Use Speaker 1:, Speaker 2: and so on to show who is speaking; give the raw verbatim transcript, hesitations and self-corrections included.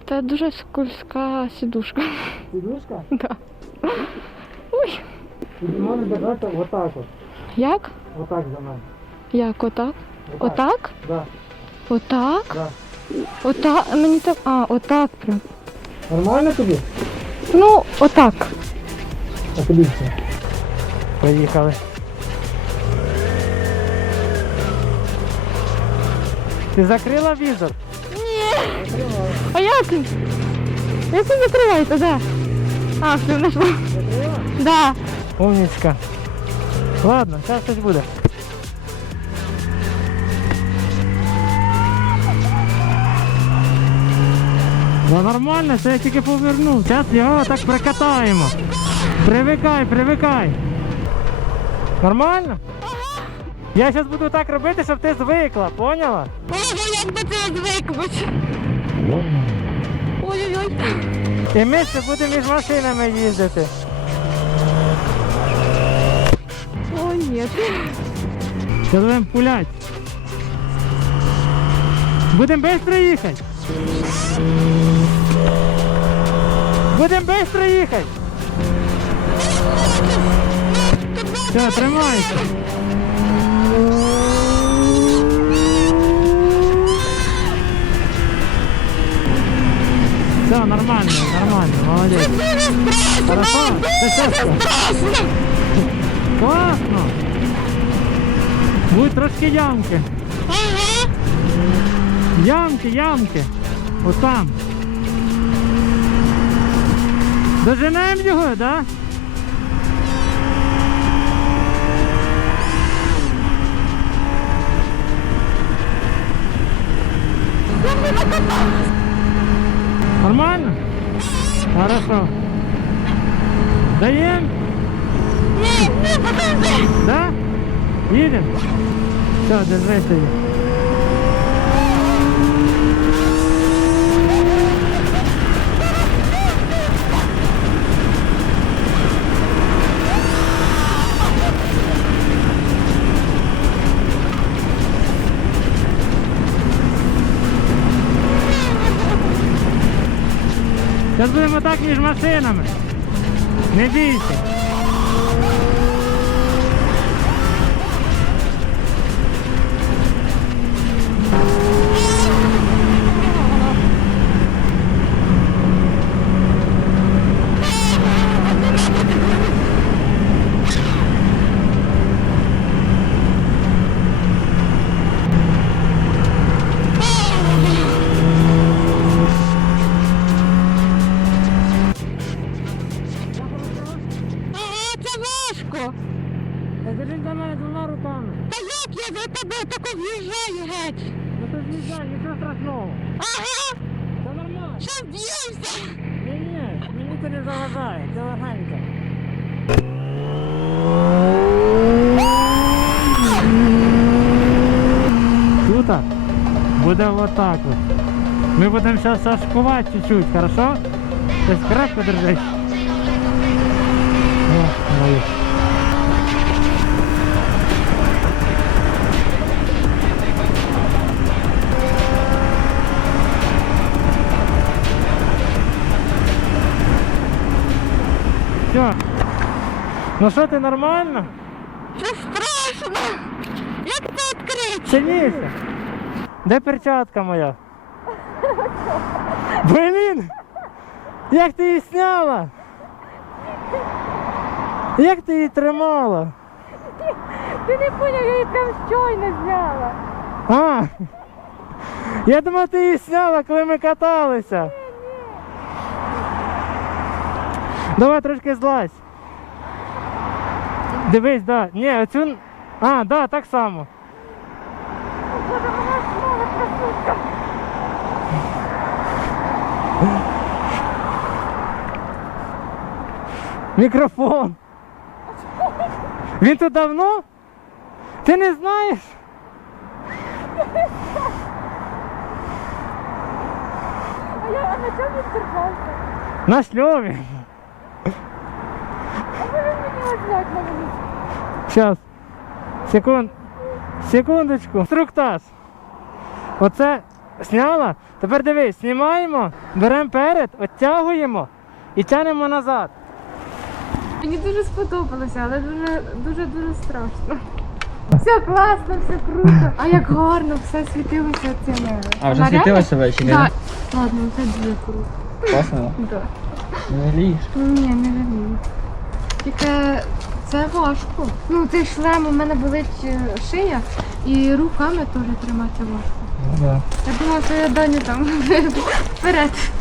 Speaker 1: Та дуже скользка сідушка.
Speaker 2: Сідушка?
Speaker 1: Да. Ой.
Speaker 2: Ти можеш держати отак от.
Speaker 1: Як?
Speaker 2: Отак за мене.
Speaker 1: Як отак?
Speaker 2: Отак?
Speaker 1: Отак?
Speaker 2: Да.
Speaker 1: Отак?
Speaker 2: Да.
Speaker 1: Отак? Мені так. А, отак прям.
Speaker 2: Нормально тобі?
Speaker 1: Ну, отак.
Speaker 2: А тобі все. Поїхали. Ти закрила візор?
Speaker 1: Ні.
Speaker 2: Закрила.
Speaker 1: А як? Як ви закриваєте, де? А, все, знайшла.
Speaker 2: Закрила?
Speaker 1: Да.
Speaker 2: Умничка. Ладно, зараз щось буде. Ну нормально, це я тільки повернув. Зараз його так прикатаємо. Привикай, привикай. Нормально? Я зараз буду так робити, щоб ти звикла, поняла?
Speaker 1: Ого, як би ти звикнуть. Ой-ой-ой.
Speaker 2: І ми ще будемо між машинами їздити.
Speaker 1: Ой, ні.
Speaker 2: Зараз будемо пулять. Будемо швидко їхати. Будемо швидко їхати. Все, тримайся. Все, нормально, нормально, молодець. Хорошо? Це чесно. Класно. Будуть трошки ямки.
Speaker 1: Ага.
Speaker 2: Ямки, ямки. От там. Доженемо його, так? Да? Нормально? Хорошо. Даем?
Speaker 1: Ні, ні, подожди.
Speaker 2: Да? Едем? Все, держи стоит. Зараз будемо так між машинами. Не бійся. Держи до мене двома руками.
Speaker 1: Та як я за тебе тако в'їжджаю геть?
Speaker 2: Ну то з'їжджай, нічого страшного.
Speaker 1: Ага,
Speaker 2: Це нормально.
Speaker 1: що б'ємося?
Speaker 2: Ні, ні, мені це не заважає, це легенько. Тут буде отак от. Ми будемо зараз шашкувати чуть-чуть, хорошо? Тобто крепко держись. О, молодець. Все. Ну що, ти нормально?
Speaker 1: Це страшно. Як це відкрити?
Speaker 2: Синіся. Де перчатка моя? Блін! Як ти її зняла? Як ти її тримала?
Speaker 1: Ти не поняв, я її прям щойно зняла.
Speaker 2: А! Я думав, ти її зняла, коли ми каталися. Давай трошки злазь. Дивись, да. Ні, оцю... А, да, так само.
Speaker 1: Боже, вона знову трясуться.
Speaker 2: Мікрофон. Він тут давно? Ти не знаєш?
Speaker 1: А я а на чому відкривався?
Speaker 2: На шльові.
Speaker 1: А ви мені ось на мені.
Speaker 2: Сейчас. Секунд. Секундочку. Інструктаж. Оце Сняла? Тепер дивись, знімаємо, беремо перед, оттягуємо і тянемо назад.
Speaker 1: Мені дуже сподобалося, але дуже дуже дуже страшно. Все класно, все круто. А як гарно, все світилося цими.
Speaker 3: А, вже
Speaker 1: фонарями.
Speaker 3: світилося ввечері?
Speaker 1: Так. Ладно, це дуже круто.
Speaker 3: Класно?
Speaker 1: Да.
Speaker 3: Не лієш?
Speaker 1: Ні, не жалію. Тільки це важко. Ну, цей шлем, у мене болить е, шия, і руками теж тримати важко.
Speaker 3: Ну, да.
Speaker 1: Я думала, що я Даню там вперед.